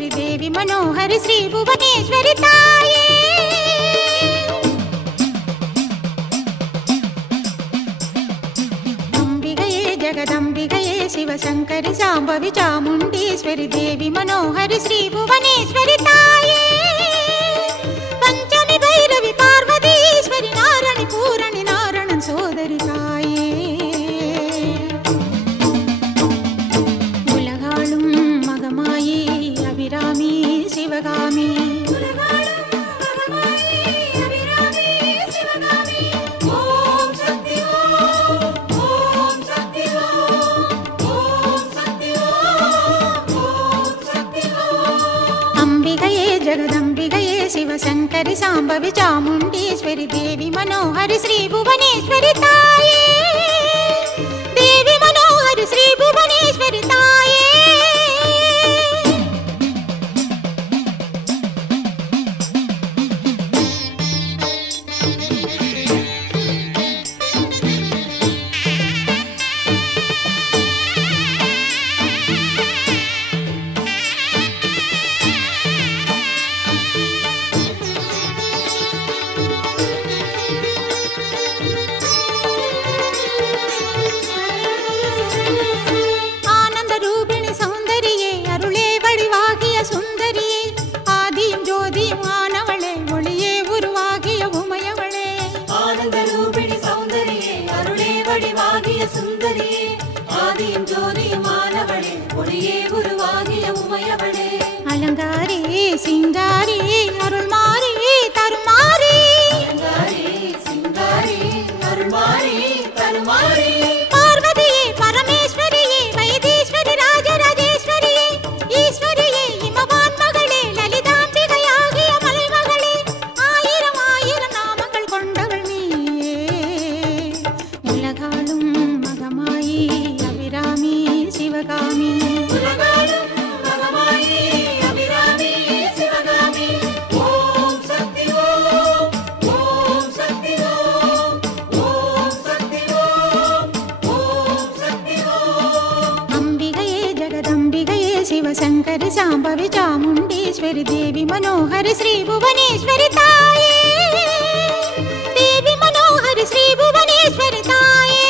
చాముండేశ్వరి దేవి మనోహరి శ్రీ భువనేశ్వరి తాయే అంబిగయే జగదంబిగయే శివశంకరి శాంభవి చాముండేశ్వరి దేవి మనోహరి శ్రీ భువనేశ్వరి తాయే పంచమి భైరవి పార్వతీశ్వరి నారణి పూరణి నారణన్ సోదరి తాయే ఉలగాళుం మగమాయి అభిరామి శివగామి జగదంబిగయే శివశంకరి శాంభవి చాముండేశ్వరి దేవి మనోహరి శ్రీ భువనేశ్వరి తాయే దేవి మనోహరి శ్రీ భువనేశ్వరి తాయే அலங்காரி சிங்காரி அருள்மாரி தருமாரி பார்வதியே பரமேஸ்வரியே வைத்தீஸ்வரி ராஜராஜேஸ்வரியே ஈஸ்வரியே இமவான் மகளே லலிதாம்பிகையாகிய மலைமகளே ஆயிரம் ஆயிரம் நாமங்கள் கொண்டவள் நீயே உலகாளும் மகமாயி அபிராமி சிவகாமி శివశంకరి శాంభవి చాముండేశ్వరి దేవి మనోహరి శ్రీ భువనేశ్వరి తాయే దేవి మనోహరి శ్రీ భువనేశ్వరి తాయే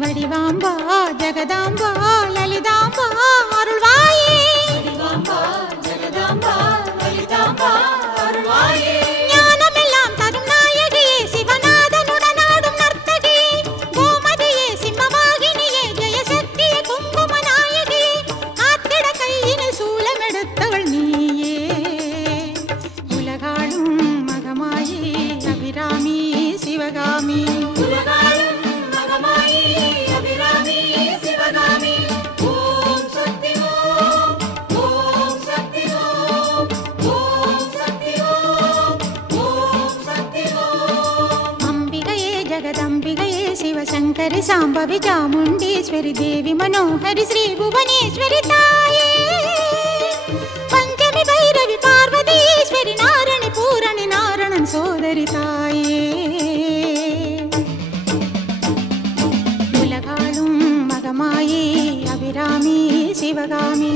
வடிவாம்பா ஜகதாம்பா லலிதாம்பா அருள்வாயே ஞானமெல்லாம் தரும் நாயகியே சிவநாதனுடன் ஆடும் நர்த்தகியே கோமதியே சிம்மவாகினியே ஜெயசக்தியே குங்கும நாயகியே ஆத்திட கையினில் சூலமெடுத்தவள் நீயே உலகாளும் மகமாயி அபிராமி சிவகாமி జగదంబిగయే శివశంకరి శాంభవి చాముండేశ్వరి దేవి మనోహరి శ్రీ భువనేశ్వరి తాయే పంచమి భైరవి పార్వతీశ్వరి నారణి పూరణి నారణన్ సోదరి తాయే ఉలగాళుం మగమాయి అభిరామి శివగామి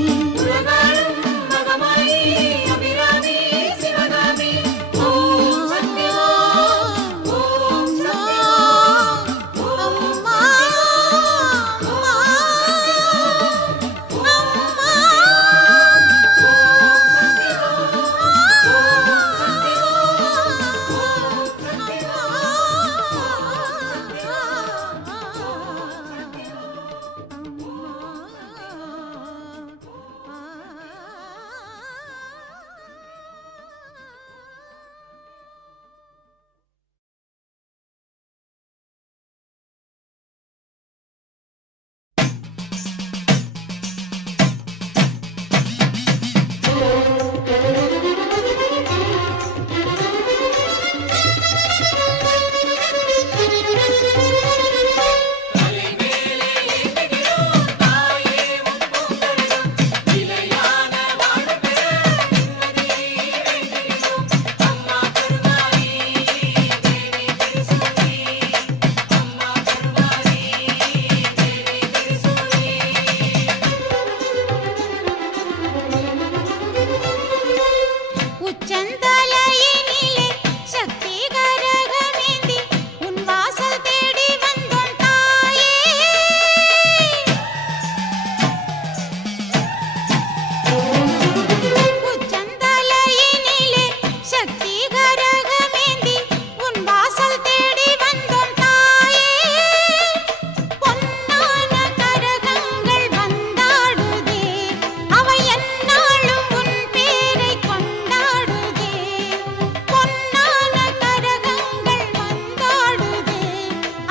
உச்சந்தலையினிலே சக்தி கரகமேந்தி உன் வாசல் தேடி வந்தோம் தாயே. உச்சந்தலையினிலே சக்தி கரகமேந்தி உன் வாசல் தேடி வந்தோம் தாயே. பொன்னான கரகங்கள் வந்தாடுதே, அவை எந்நாளும் உன் பேரை கொண்டாடுதே. பொன்னான கரகங்கள் வந்தாடுதே,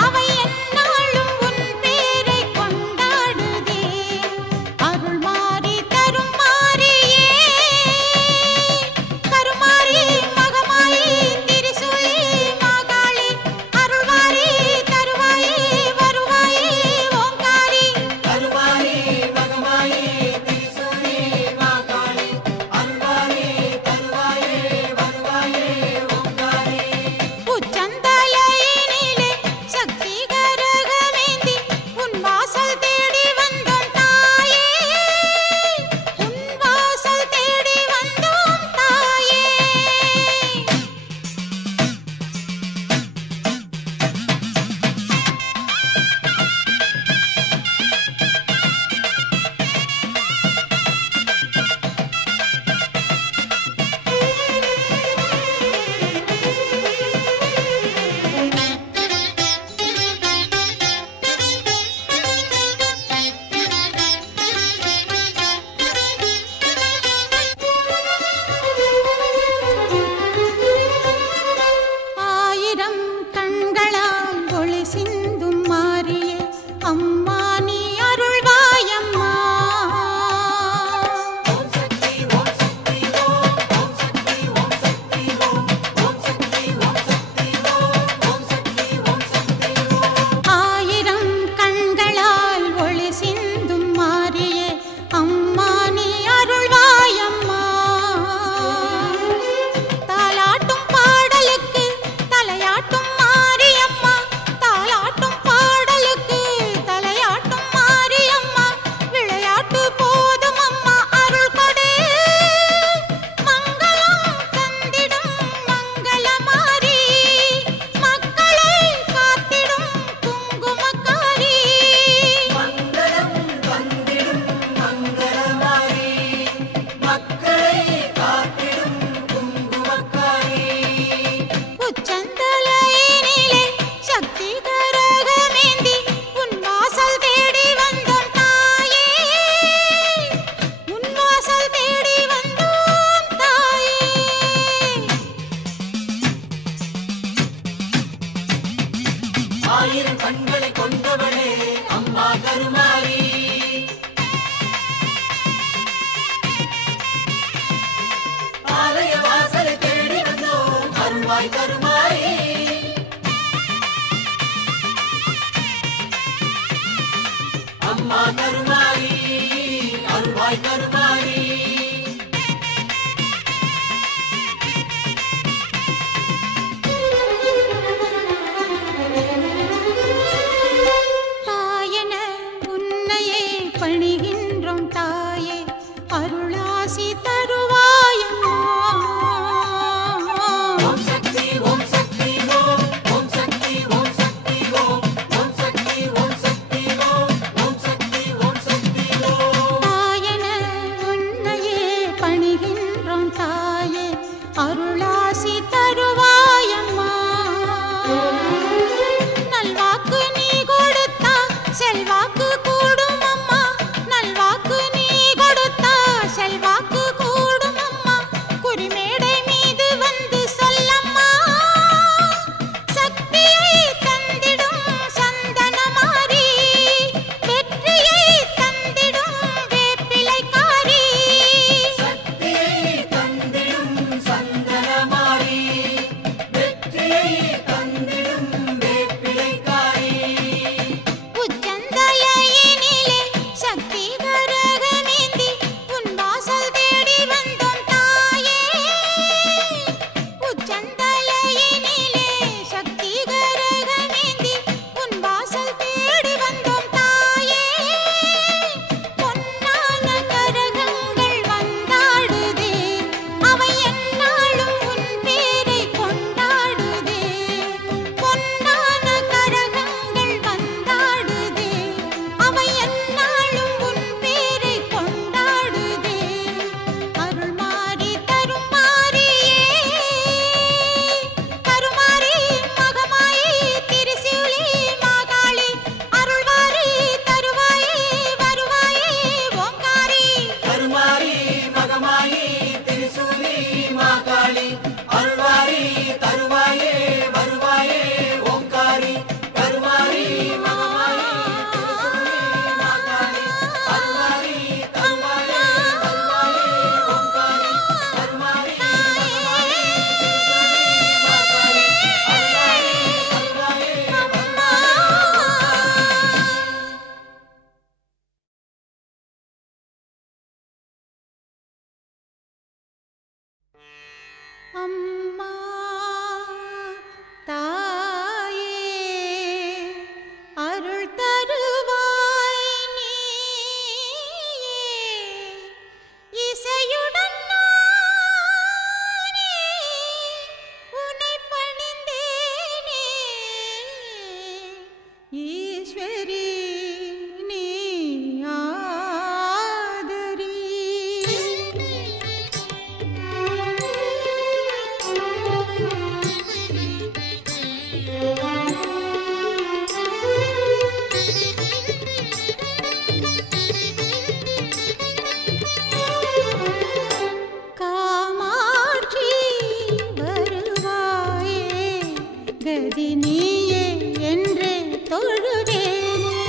அவை எந்நாளும் உன் பேரை கொண்டாடுதே. அருள் மாறி தரும் மாறியே, கருமாரி மகமாயி திரிசூலி மாகாளி, அருள்வாரி தருவாயே வருவாயே ஓங்காரி. கருமாரி மகமாயி திரிசூலி மாகாளி, அருள்வாரி தருவாயே வருவாயே ஓங்காரி. உச்சந்தலையினிலே சக்தி கரகமேந்தி உன் வாசல் தேடி வந்தோம் தாயே. உன் வாசல் தேடி வந்தோம் தாயே. ஆயிரம் கண்களால் ஒளி சிந்தும் மாறியே, அம்மா நீ அருள்வாயம்மா. ஓம் சக்தி ஓம் சக்தி ஓம், ஓம் சக்தி ஓம் சக்தி ஓம், ஓம் சக்தி ஓம் சக்தி ஓம், ஓம் சக்தி ஓம் சக்தி ஓம். ஆயிரம் கண்களால் ஒளி சிந்தும் மாறியே, அம்மா நீ அருள்வாயம்மா. தாலாட்டும் பாடலுக்கு தலையாட்டும் மாரியம்மா, தாலாட்டும் பாடலுக்கு தலையாட்டும் மாரியம்மா. விளையாட்டு போதும் அம்மா அருள் கொடு, மங்களம் தந்திடும் மங்களமாரி, மக்களை காத்திடும் குங்குமக்காரி. மங்களம் தந்திடும் மங்களமாரி, மக்களை காத்திடும் குங்குமக்காரி. உச்சந்தலையினிலே சக்தி கரகமேந்தி உன் வாசல் தேடி வந்தோம் தாயே. உன் வாசல் தேடி வந்தோம் தாயே. ஆயிரம் கண்களை கொண்டவளே அம்மா கருமாரி, ஆலய வாசலை தேடி வந்தோம் அருள்வாய் கருமாரி. அம்மா கருமாரி, அருள்வாய் கருமாரி. தாயென உன்னையே பணிகின்றோம் தாயே, அருளாசி தருவாயம்மா. ஓம் சக்தி ஓம் சக்தி ஓம், ஓம் சக்தி ஓம் சக்தி ஓம், ஓம் சக்தி ஓம் சக்தி ஓம், ஓம் சக்தி ஓம் சக்தி ஓம். தாயென உன்னையே பணிகின்றோம் தாயே, அருளாசி தருவாயம்மா. நல்வாக்கு நீ கொடுத்தா செல்வாக்கு கூடும் அம்மா, நல்வாக்கு நீ கொடுத்தா செல்வாக்கு கூடும் அம்மா. குறிமேடை மீது வந்து சொல்லம்மா, சக்தியை தந்திடும் சந்தனமாரி, வெற்றியை தந்திடும் வேப்பிலைக்காரி. சக்தியை தந்திடும் சந்தனமாரி, அம்மா தாயே அருள் தருவாய் நீயே இசையுடன் நானே உன்னை பணிந்தேனே ஈஸ்வரி நீ ஆதரி காமாட்சி வருவாயே கதி நீயே என்றே தொழுவேனே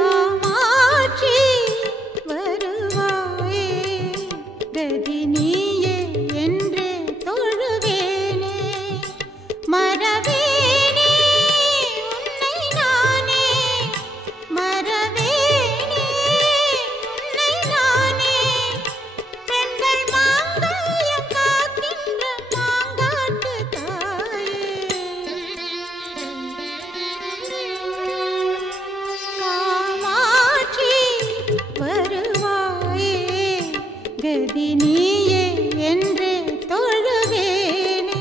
காமாட்சி வருவாயே கதி நீயே என்றே தொழுவேனே மறவேனே உன்னை நானே மறவேனே உன்னை நானே பெண்கள் மாங்கல்யம் காக்கின்ற மாங்காட்டு தாயே காமாட்சி வருவாயே கதி நீயே என்றே தொழுவேனே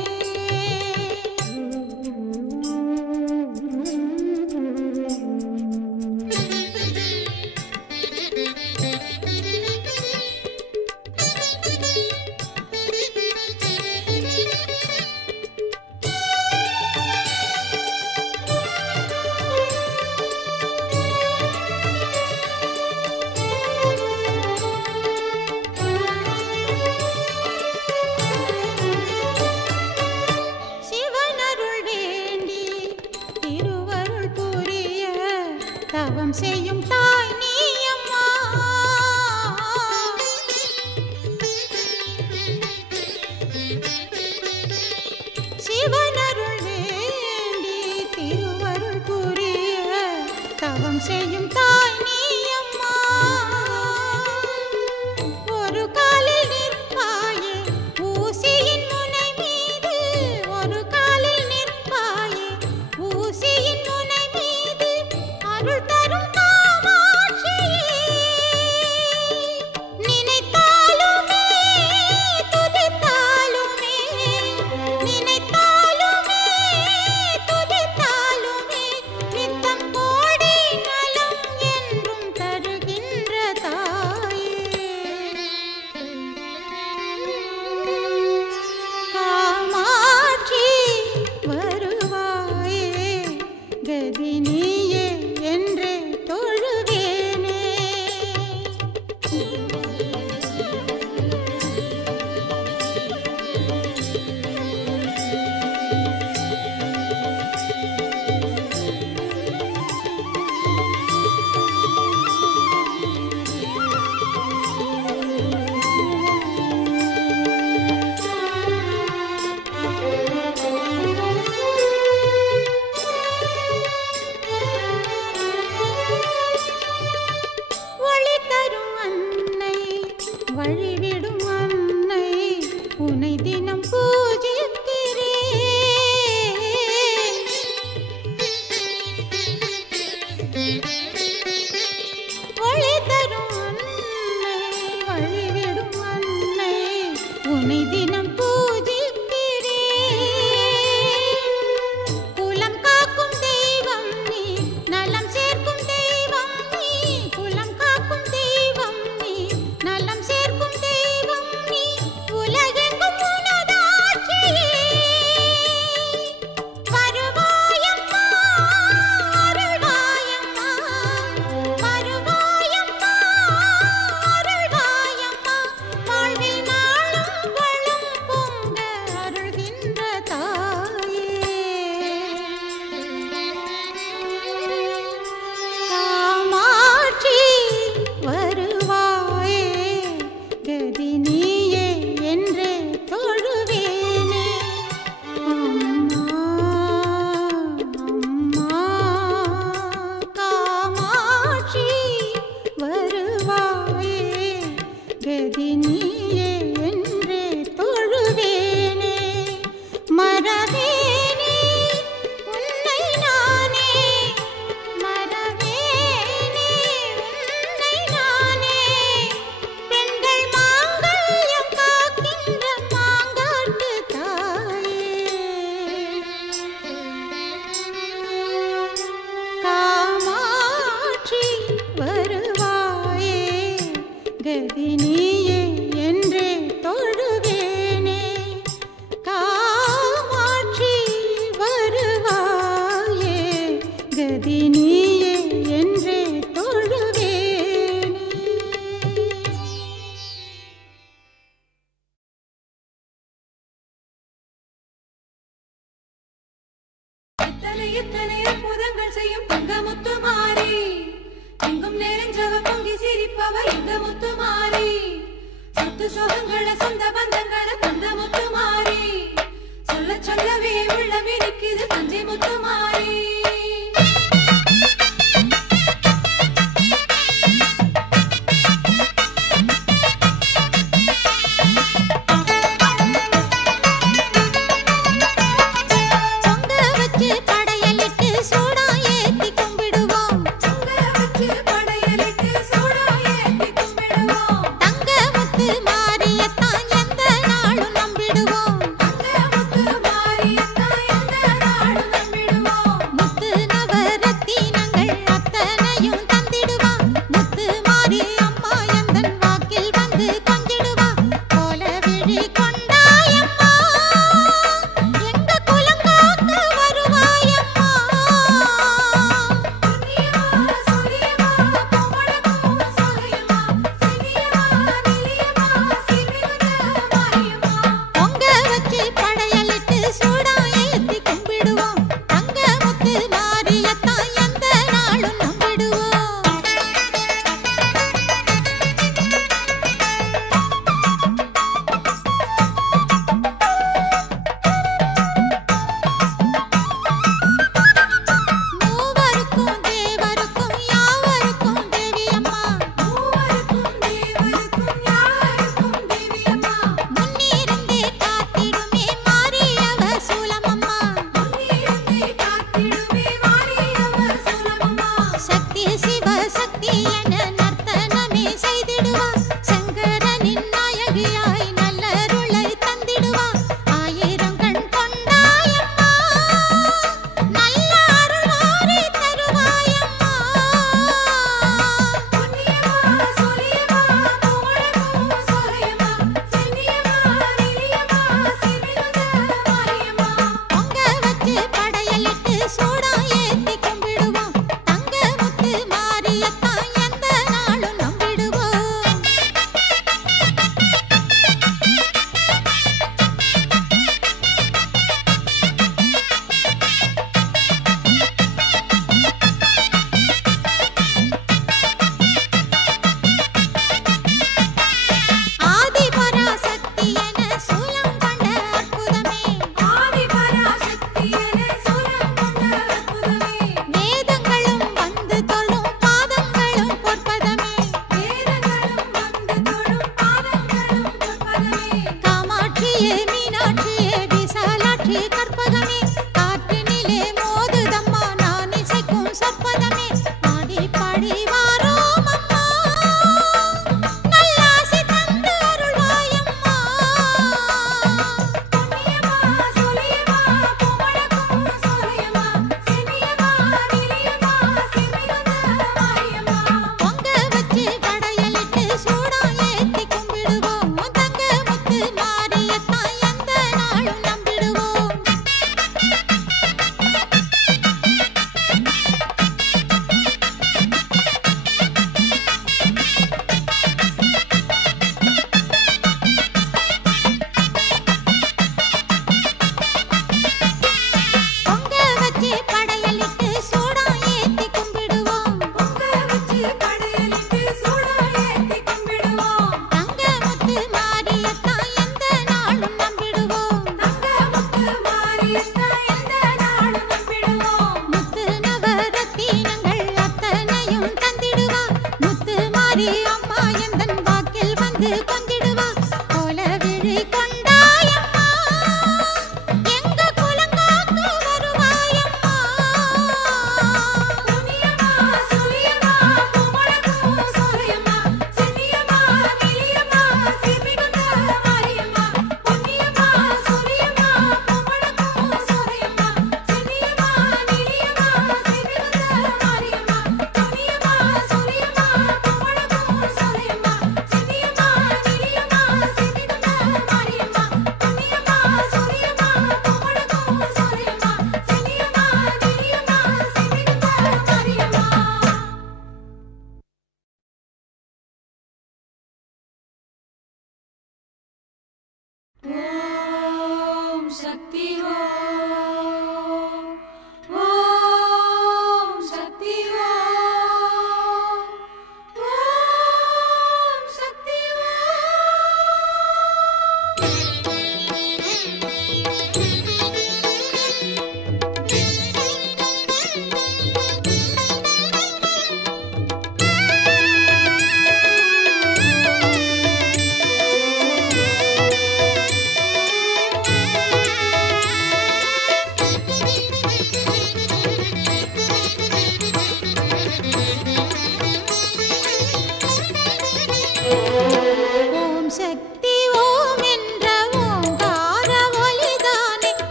கதி நீயே என்றே தொழுவேனே மறவேனே உன்னை நானே மறவேனே உன்னை நானே பெண்கள் மாங்கல்யம் காக்கின்ற மாங்காட்டு தாயே காமாட்சி வருவாயே கதி நீயே என்றே தொழுவேனே காமாட்சி வருவாயே கதி நீயே என்றே தொழுவேனே. எத்தனை எத்தனை அற்புதங்கள் செய்யும் தங்கமுத்துமாரி எங்கும் நிறைஞ்சவ பொங்கி சிரிப்பவ இந்த முத்துமாரி சொத்து சுகங்கள சொந்த பந்தங்கள தந்த முத்துமாரி சொல்ல சொல்லவே உள்ளம் இருக்குது தஞ்சை முத்துமாரி பொங்க வச்சு படையலிட்டு சூடா ஏத்தி கும்பிடுவோம் பொங்க வச்சு படையலிட்டு சூடா ஏத்தி கும்பிடுவோம் தங்க முத்து மாரியத்தான் எந்த நாளும் நம்பிடுவோம் தங்க முத்துமாரியத்தான் எந்த நாளும் நம்பிடுவோம் முத்து நவரத்தினங்கள் அத்தனையும் தந்திடுவான் முத்து மாரி அம்மா எந்தன் வாக்கில் வந்து கொஞ்சிடுவா கோல விழி கொண்டாயம்மா எங்க குலங்காக்க வருவாயம்மா புண்ணியமா சூரியமா பொம்பளக்கும் சோலையம்மா சினியமா நிலியமா சிறுமிகுந்த மாரியம்மா பொங்க வச்சு படையலிட்டு சூடா ஏத்தி கும்பிடுவோம் தங்க முத்து மாரியத்தான் எந்த நாளும் நம்பிடுவோம். மூவருக்கும் தேவருக்கும் யாவருக்கும் தேவியம்மா மூவருக்கும் தேவருக்கும் யாருக்கும் தேவியம்மா முன்னிருந்தே காத்திடுமே மாரியவ சூலமம்மா முன்னிருந்தே காத்திடுமே மாரியவ சூலமம்மா சக்தி சிவ சக்தி என நர்த்தனமே செய்திடுவா சங்கரனின் நாயகியாய் நல்லருளை தந்திடுவா ஆயிரம் கண் கொண்டாயம்மா நல்ல அருளோரை தருவாயம்மா புண்ணியமா சூரியமா பொம்பளக்கும் சோலையம்மா சினியமா நிலியமா சிறுமிகுந்த மாரியம்மா பொங்க வச்சு படையலிட்டு சூடா ஏத்தி கும்பிடுவோம் தங்க முத்து மாரியத்தான் எந்த நாளும் நம்பிடுவோம்.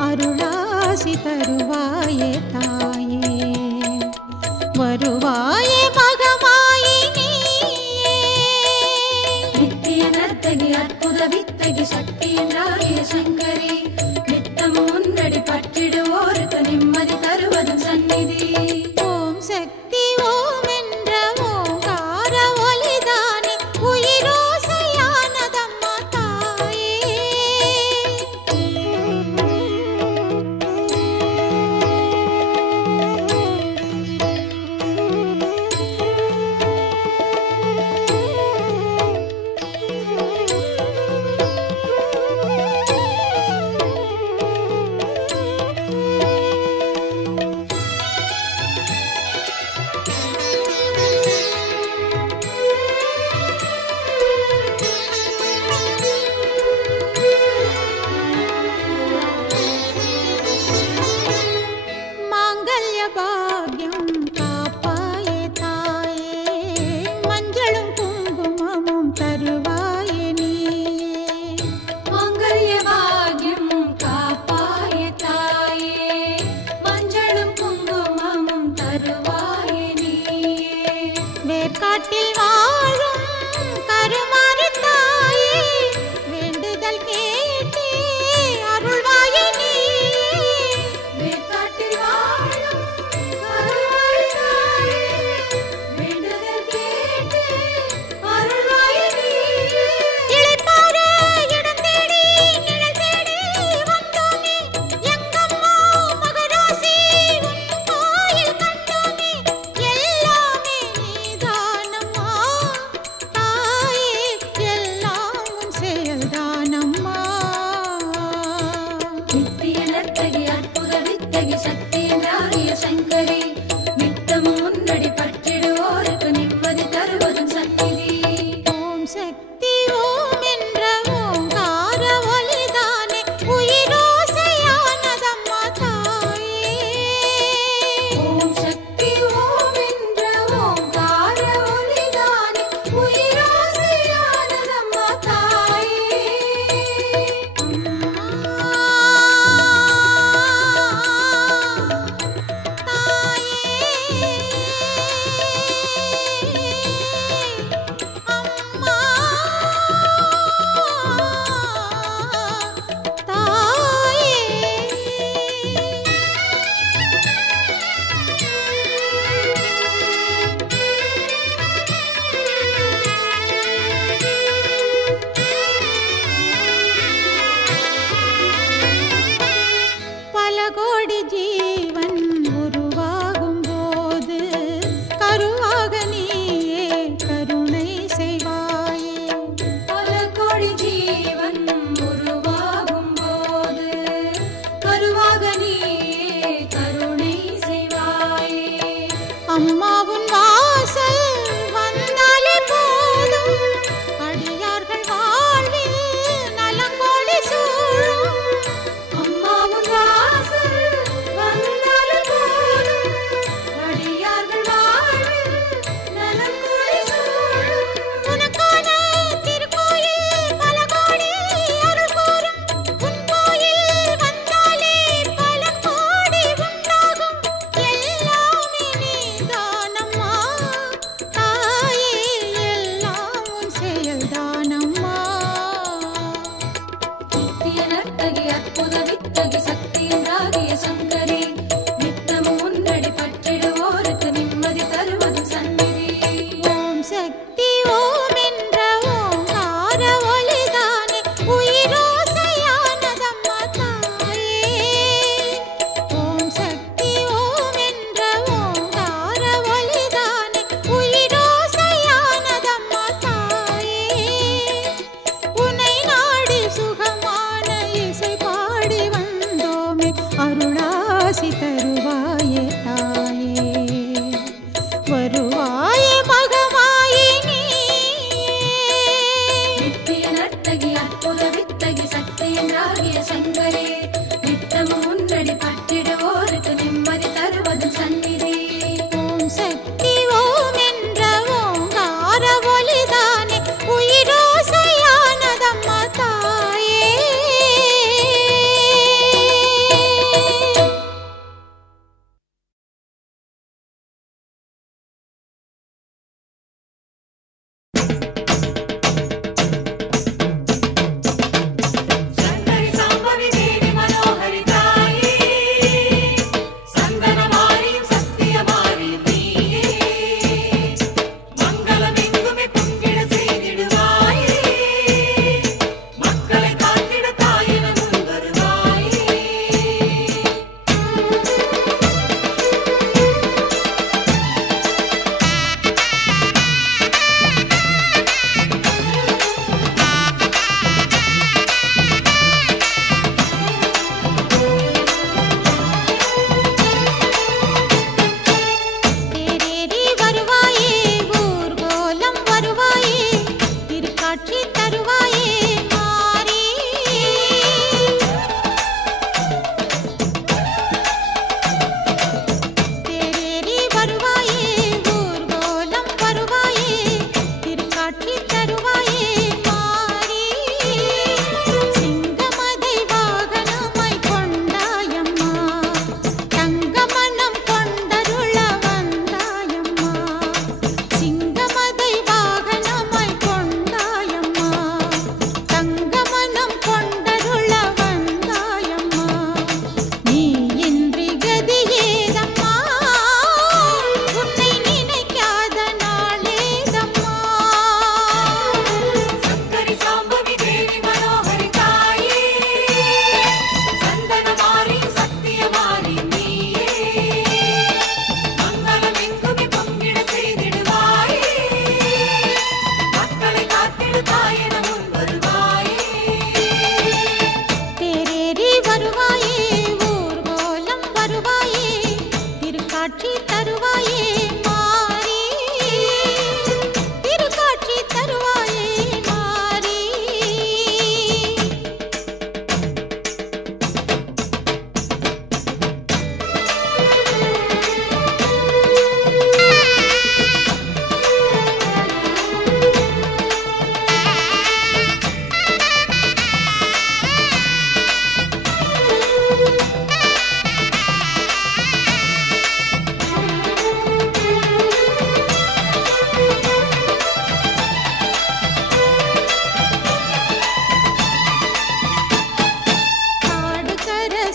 அருளாசி தருவாயே தாயே வருவாயே மகமாயி நீயே நித்திய நர்த்தகி அற்புத வித்தகி சக்தி என்றாகிய சங்கரி நித்தம் முன்னடி பற்றிடுவோருக்கு நிம்மதி தருவதும் சந்நிதி ஓம் சக்தி ஓம் என்ற ஓங்கார ஒலிதானே உயிரோசையானதம்மா தாயே மாங்கல்ய பாக்யம் காப்பாயே தாயே மஞ்சளும் குங்குமமும் தருவாயே நீயே மாங்கல்ய பாக்யம் காப்பாய தாயே மஞ்சளும் குங்குமமும் தருவாயே நீயே வேர்க்காட்டில் வாழும் கருமாறு தாயே வேண்டுதல் கேட்டே அருள்வாயே நீயே வேக்காட்டில் வாழும் அருள்வாய் தாயே வேண்டுதல் கேட்டு அருள்வாய் நீயே இளைப்பாற இடம் தேடி நிழல் தேடி வந்தோமே எங்கம்மா மகராசி உன் கோயில் கண்டோமே எல்லாமே நீதானம்மா தாயே எல்லாம் உன் செயல்தானம்மா நித்திய நர்த்தகி அற்புத வித்தகி சக்தி என்றாகிய சங்கரி நித்தம் முன்னடி பற்றிடுவோருக்கு நிம்மதி தருவதும் சந்நிதி ஓம் சக்தி ஓம் என்ற ஓங்கார ஒலிதானே உயிரோசையானதம்மா தாயே ஓம் சக்தி ஓம் என்ற ஓங்கார ஒலிதானே உயிரோசையானதம்மா தாயே பல கோடி ஜீவன் உருவாகும் போது கருவாக நீயே கருணை செய்வாயே பல கோடி ஜீவன் உருவாகும் போது கருவாக நீயே கருணை செய்வாயே அம்மாவும் வாசல் வந்தாலே போதும் அடியார்கள் வாழ்வில் நலங்கோடி சூழும் அம்மாவும் வாசல் வந்தாலும் போதும் அடியார்கள் வாழ்வில் நலம் கோடி சூழும் உனக்கான திருக்கோயில் பல கோடி அருள் கூறும் உன் கோயில் வந்தாலே பல கோடி உண்டாகும் எல்லாமே நீதானம்மா தாயே எல்லாம் உன் செயல்தானம்மா நித்திய நர்த்தகி அற்புத வித்தகி சக்தி என்றாகிய சங்கரி நித்தம் முன்னடி பற்றிடுவோருக்கு நிம்மதி தருவதும் சந்நிதி ஓம் சக்தி ஓம் என்ற ஓங்கார ஒலிதானே உயிரோசையானதம்மா தாயே ஓம் சக்தி ஓம் என்ற ஓங்கார ஒலிதானே உயிரோசையானதம்மா தாயே உன்னை நாடி சுகமான இசை பாடி வந்தோமே அருளாசி தருவாயே தாயே வருவாயே மகமாயி நீயே நித்திய நர்த்தகி அற்புத வித்தகி சக்தி என்றாகிய சங்கரி நித்தம் முன்னடி பற்றிடுவோருக்கு நிம்மதி தருவதும் சந்நிதி ஓம் சக்தி ஓம் என்ற ஓங்கார ஒலிதானே உயிரோசையானதம்மா தாயே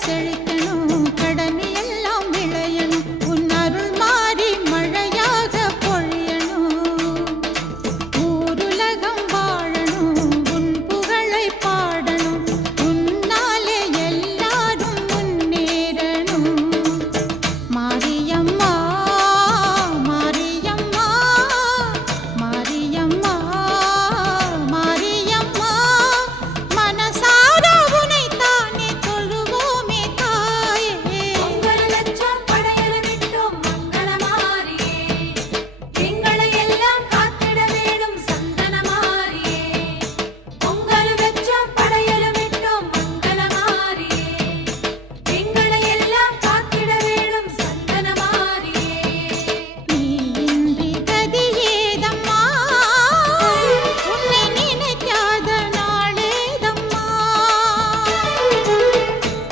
செழிக்கணும், கடனி எல்லாம் விளையணும், உன் அருள் மாறி மழையாக பொழியணும். ஊருலகம் வாழணும், உன் புகழை பாடணும், உன்னாலே எல்லாரும் முன்னேறணும். மாரியம்மா மாரியம்மா மாரியம்மா மாரியம்மா, மனசார உனைத்தானே தொழுவோமே தாயே. பொங்கல் லட்சம் படையல விட்டோம் மங்களமாரியே, எங்களை எல்லாம் காத்திட வேணும் சந்தனமாரியே. பொங்கல் லட்சம் படையல விட்டோம் மங்களமாரியே, எங்களை எல்லாம் காத்திட வேணும் சந்தனமாரியே. நீ இன்றி கதியேதம்மா, உன்னை நினைக்காத நாளேதம்மா.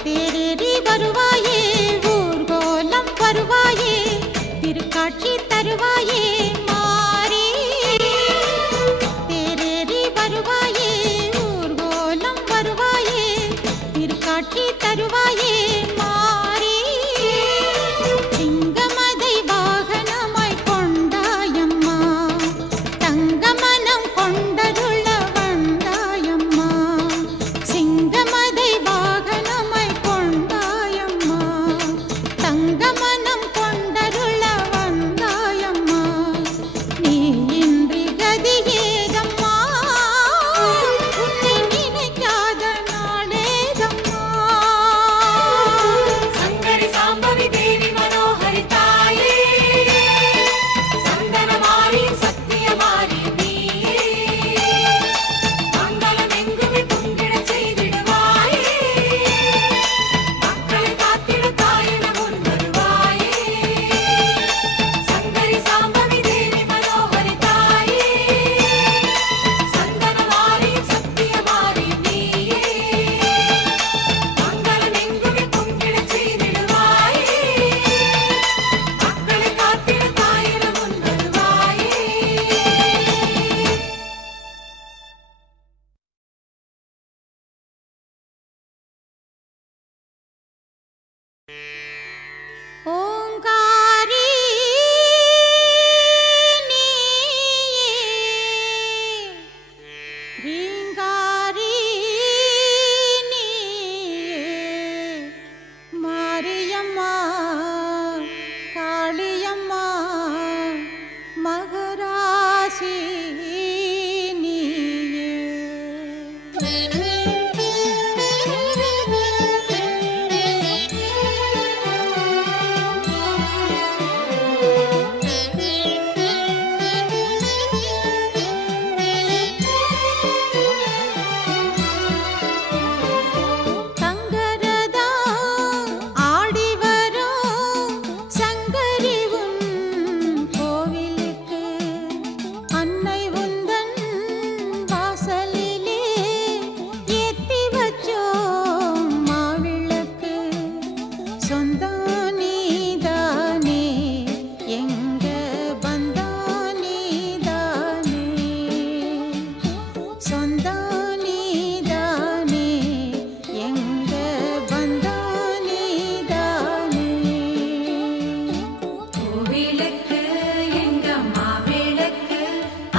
தேரேறி வருவாயே, ஊர்கோலம் வருவாயே, திருக்காட்சி தருவாயே மாறி. தேரேறி வருவாயே, ஊர்கோலம் வருவாயே, திருக்காட்சி தருவாயே மாறி. சிங்கமதை வாகனமாய் கொண்டாயம்மா, தங்கமனம் கொண்டருள வந்தாயம்மா. சிங்கமதை வாகனமாய் கொண்டாயம்மா, தங்கமனம் கொண்டருள வந்தாயம்மா. நீ இன்றி கதியேதம்மா, உன்னை நினைக்காத நாளேதம்மா. சங்கரி சாம்பவி தேவி மனோஹரி தாயே, சந்தனமாரி சத்தியமாரி நீயே. மங்களம் எங்குமே பொங்கிட செய்திடுவாயே, மக்களை காத்திட தாயென முன் வருவாயே. சங்கரி சாம்பவி தேவி மனோஹரி தாயே, சந்தனமாரி சத்தியமாரி நீயே. மங்களம் எங்குமே பொங்கிட செய்திடுவாயே, மக்களை காத்திட தாயென முன் வருவாயே. ஓங்காரி நீயே, ரீங்காரி நீயே, மாரியம்மா காளியம்மா மகராசி தங்கரதா ஆடி வரும் சங்கரி உன் கோவிலுக்கு, அன்னை உந்தன் வாசலிலே ஏத்தி வச்சோம் மாவிளக்கு. சொந்தம் நீதானே, எங்க பந்தம் நீதானே, சொந்தம் நீதானே, எங்க பந்தம் நீதானே. கோவிலுக்கு எங்க மாவிளக்கு,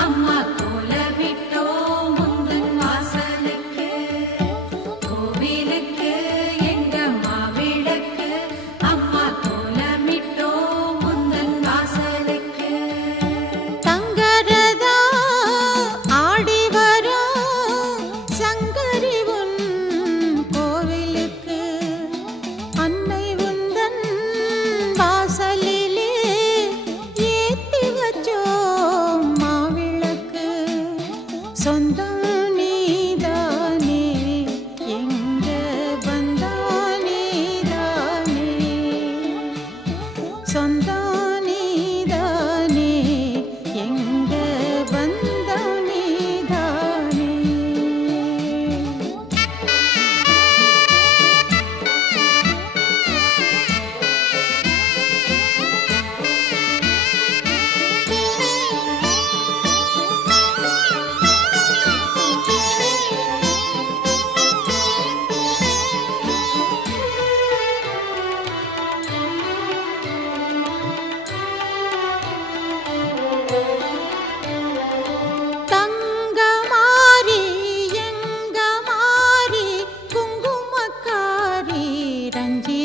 அம்மா கோலமிட்டோம் முந்தன் வாசலுக்கு. கோவிலுக்கு எங்க மாவிளக்கு, அம்மா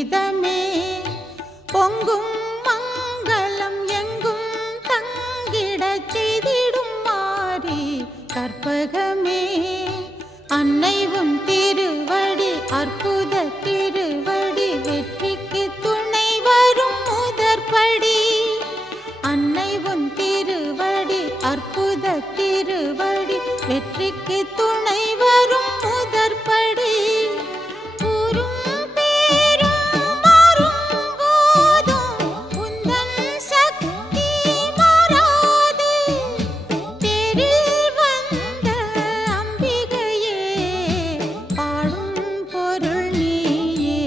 இதமே பொங்கும் மங்களம் எங்கும் தங்கிடச் செய்திடும் மாறி கற்பகமே அன்னை உன் திருவடி அற்புத திருவடி வெற்றிக்கு துணை வரும் முதற்படி அன்னை உன் திருவடி அற்புத திருவடி வெற்றிக்கு துணை வரும் முதற்படி கூறும் பேரும் மாறும் போதும் உந்தன் சக்தி மாறாது தேரில் வந்த அம்பிகையே பாடும் பொருள் நீயே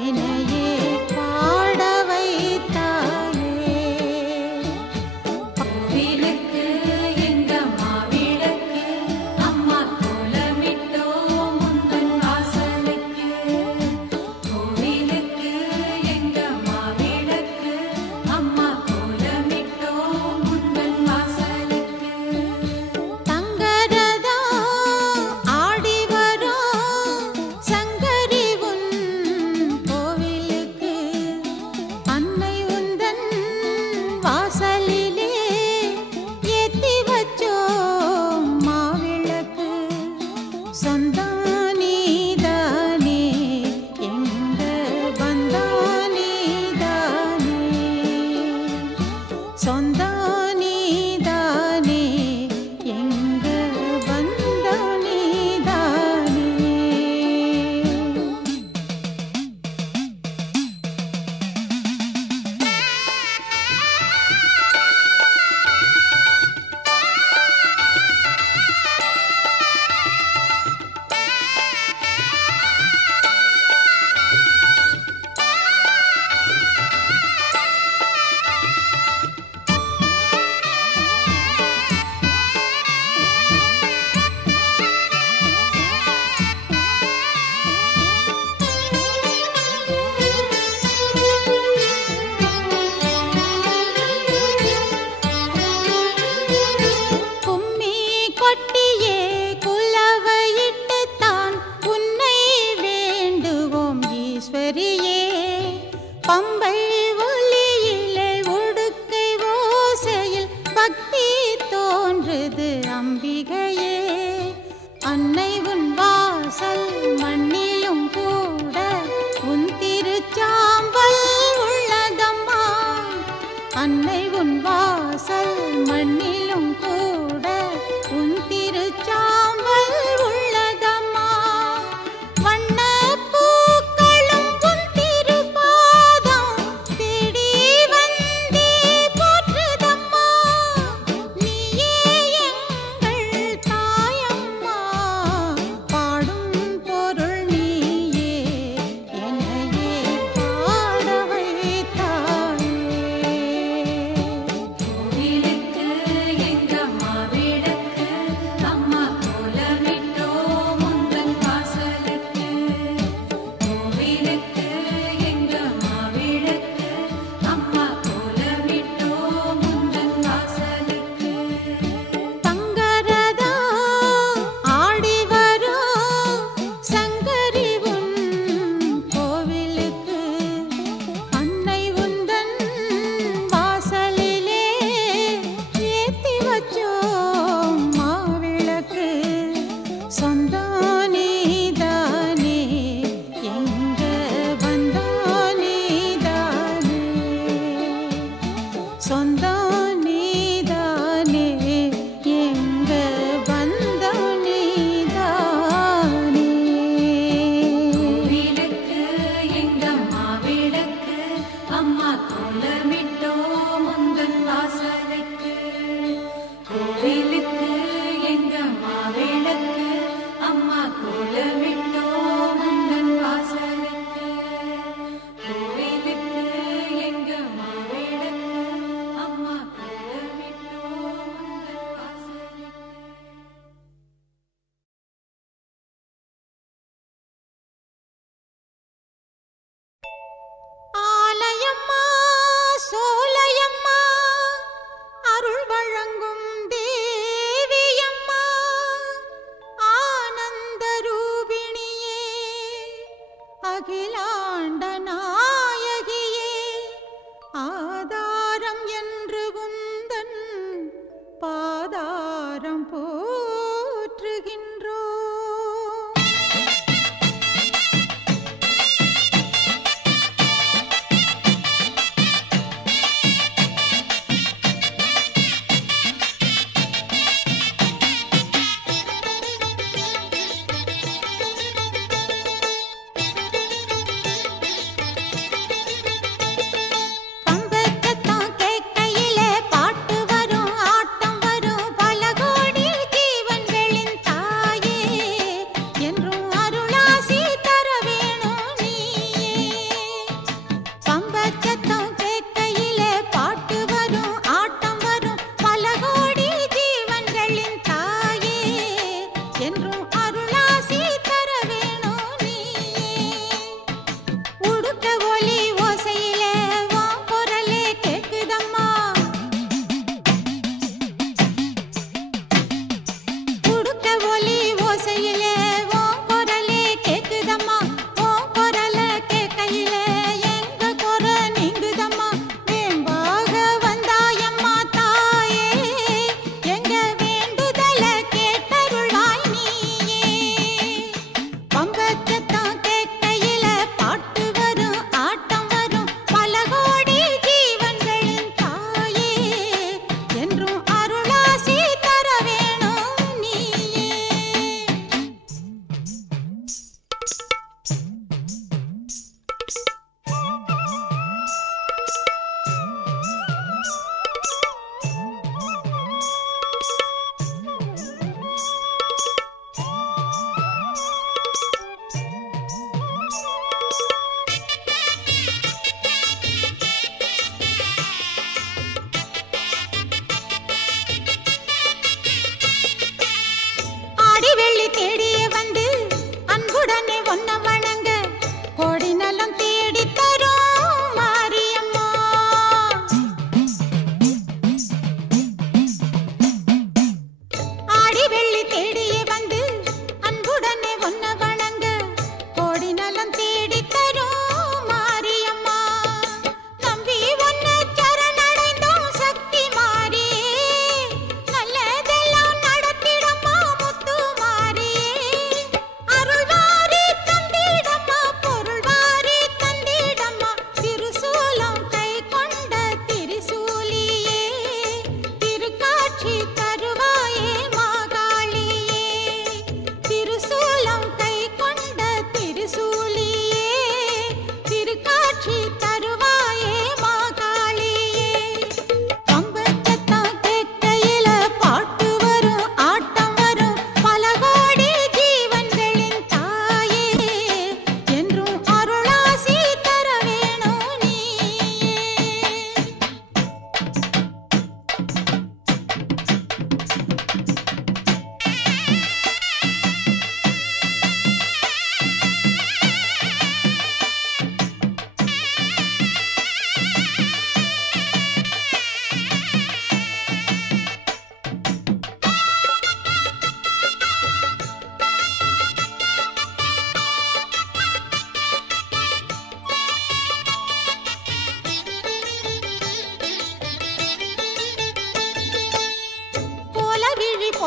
எனையே பாட வைத்தாயே கோவிலுக்கு எங்க மாவிளக்கு அம்மா கோலமிட்டோம் முந்தன் வாசலுக்கு கோவிலுக்கு எங்க மாவிளக்கு அம்மா கோலமிட்டோம் முந்தன் வாசலுக்கு தங்கரதா ஆடி வரும் சங்கரி உன் கோவிலுக்கு அன்னை உந்தன் வாசலிலே ஏத்தி வச்சோம் மாவிளக்கு சொந்தம் நீதானே எங்க வந்தான் நீதானே சொந்தம் நீதானே எங்க வந்தான் நீதானே கும்மி கொட்டியே குலவையிட்டுத்தான் உன்னை வேண்டுவோம் ஈஸ்வரியே பம்பை ஒலியிலே உடுக்கை ஓசையில் பக்தி தோன்றுது அம்பிகையே அன்னை உன் வாசல் மண்ணிலும் கூட உன் திருச்சாம்பல் உள்ளதம்மா அன்னை உன் வாசல் மண்ணிலும் கூட உன் திருச்சாம்பல் உள்ளதம்மா வண்ணப் பூக்களும் உன் திருப்பாதம் தேடி வந்தே போற்றுதம்மா நீயே எங்கள் தாயம்மா பாடும் பொருள் நீயே எனையே பாட வைத்தாயே கோவிலுக்கு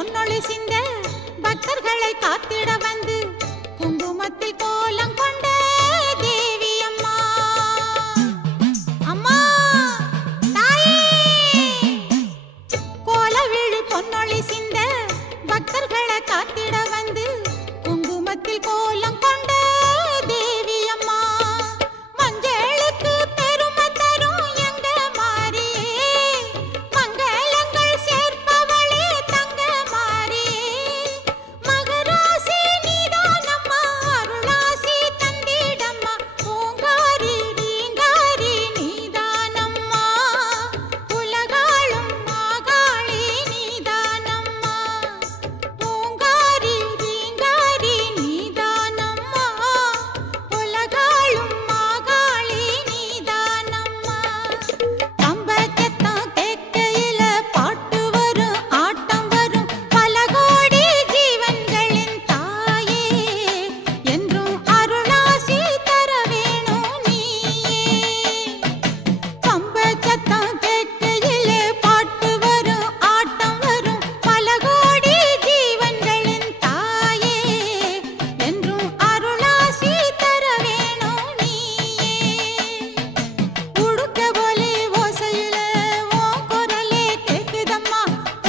பொன்னொழி சிந்த பக்தர்களை காத்திட வந்து குங்குமத்தில் கோலம் கொண்ட தேவி அம்மா. அம்மா தாயே, கோலவிழி பொன்னொழி சிந்த பக்தர்களை காத்திட வந்து குங்குமத்தில் கோலம் கொண்ட தேவி அம்மா. மஞ்சளுக்கு பெருமை தரும் எங்க மாரியே, மங்களங்கள் சேர்ப்பவளே தங்க மாரியே. மகராசி நீதானம்மா, அருளாசி தந்திடம்மா, ஓங்காரி ரீங்காரி நீதானம்மா, உலகாளும் மாகாளி நீதானம்மா, ஓங்காரி ரீங்காரி நீதானம்மா, உலகாளும் மாகாளி நீதானம்மா. கம்பச்சத்தம் கேட்கையில பாட்டு வரும், ஆட்டம் வரும், பல கோடி ஜீவன்களின் தாயே, என்றும் அருளாசி தர வேணும் நீயே. கம்பச்சத்தம் கேட்கையில பாட்டு வரும், ஆட்டம் வரும், பல கோடி ஜீவன்களின் தாயே, என்றும் அருளாசி தர வேணும் நீயே. உடுக்க போலே ஓசையில உன் குரலே கேக்குதம்மா,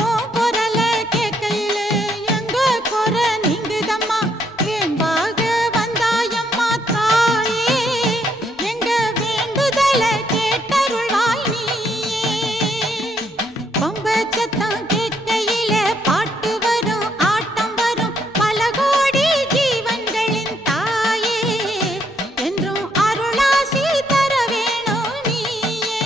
உன் குரலை கேட்கையிலே எங்க குறை நீங்குதம்மா. வேம்பாக வந்தாயம்மா தாயே, எங்க வேண்டுதலை கேட்டருள்வாய் நீயே. பம்பச்சத்தம் கேட்கையிலே பாட்டு வரும், ஆட்டம் வரும், பல கோடி ஜீவன்களின் தாயே, என்றும் அருளாசி தர வேணும் நீயே.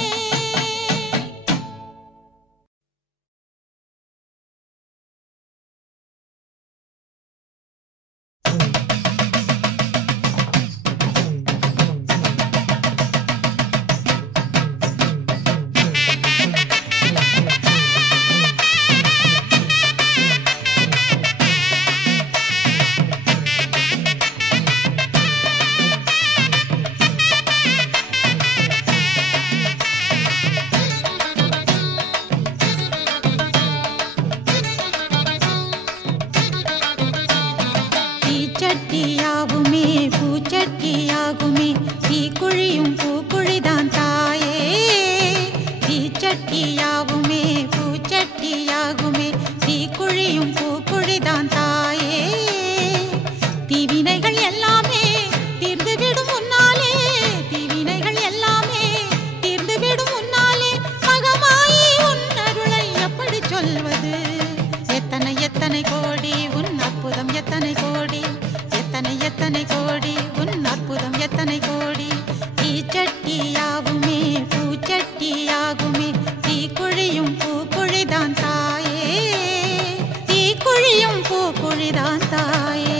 தீச்சட்டியாகுமே பூச்சட்டியாகுமே, தீக்குழியும் பூக்குழிதான் தாயே. தீச்சட்டியாகுமே பூச்சட்டியாகுமே, தீக்குழியும் பூக்குழிதான் தாயே. தீவினைகள் எல்லாமே தீர்ந்துவிடும் முன்னாலே, தீவினைகள் எல்லாமே தீர்ந்துவிடும் முன்னாலே, மகமாயி உன் அருளை எப்படி சொல்வது? எத்தனை எத்தனை கோடி உன் அற்புதம், எத்தனை கோடி, எத்தனை எத்தனை கோடி உன் அற்புதம், எத்தனை கோடி. தீச்சட்டியாகுமே பூச்சட்டியாகுமே, தீக்குழியும் பூக்குழிதான் தாயே, தீக்குழியும் பூக்குழிதான் தாயே.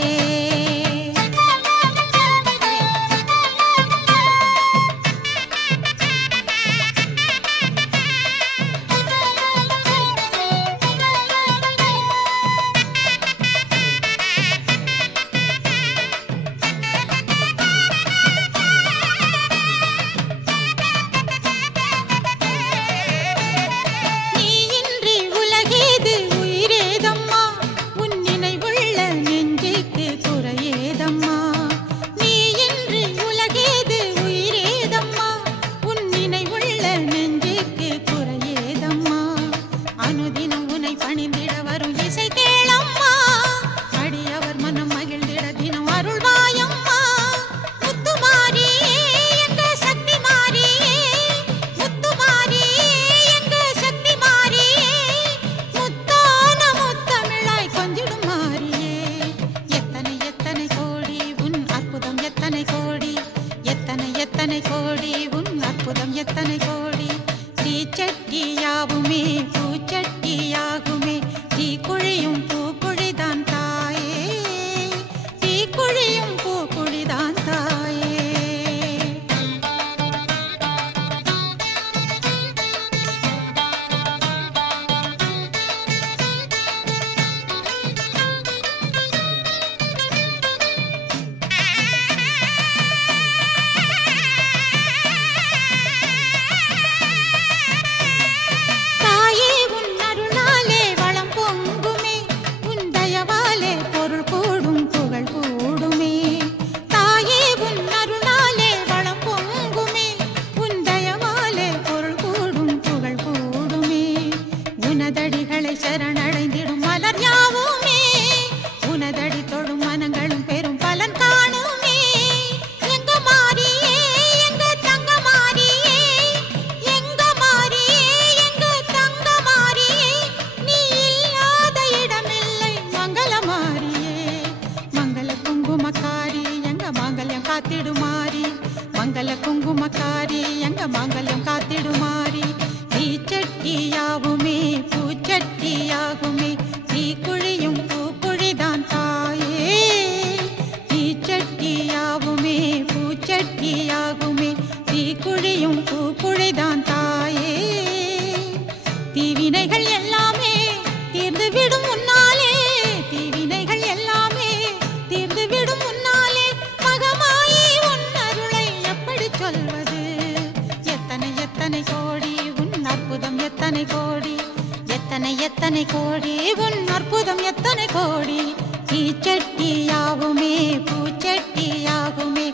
நீ இன்றி உலகேது உயிரேதம்மா, உன் நினைவுள்ள நெஞ்சுக்கு குறையேதம்மா. நீ இன்றி உலகேது உயிரேதம்மா, உன் நினைவுள்ள நெஞ்சுக்கு குறையேதம்மா. அனுதினம் உன்னை பணிந்திட வரும் இசை கேளம்மா, அடியவர் மனம் மகிழ்ந்திட தினம் அருள்வாயம்மா. முத்துமாரியே எங்க சக்தி மாரியே, முத்துமாரியே எங்க சக்தி மாரியே, முத்தான முத்தமிழாய் கொஞ்சிடும் மாரியே. எத்தனை எத்தனை கோடி உன் அற்புதம், எத்தனை கோடி, எத்தனை எத்தனை கோடி உன் அற்புதம், எத்தனை கோடி. தீச்சட்டியாகுமே பூச்சட்டியாகுமே, தீக்குழியும் பூக்குழிதான் தாயே, தீக்குழியும் பூக்குழிதான் தாயே. தாயே உன் அருளாலே வளம் பொங்குமே, குங்குமக்காரி எங்க மாங்கல்யம் காத்திடுமாரி தீச்சட்டியாவுமே பூச்சட்டியாகுமே தீக்குழியும் பூக்குழிதான் தாயே தீச்சட்டியாவுமே பூச்சட்டியாகுமே தீக்குழியும் பூக்குழிதான் தாயே தீவினைகள் எல்லாமே தீர்ந்து விடும் முன்னாலே தீவினைகள் எல்லாமே தீர்ந்து விடும் முன்னாலே மகமாயி உன் அருளை எப்படி சொல்வது எத்தனை எத்தனை கோடி உன் அற்புதம் எத்தனை கோடி எத்தனை எத்தனை கோடி உன் அற்புதம் எத்தனை கோடி தீச்சட்டியாகுமே பூச்சட்டியாகுமே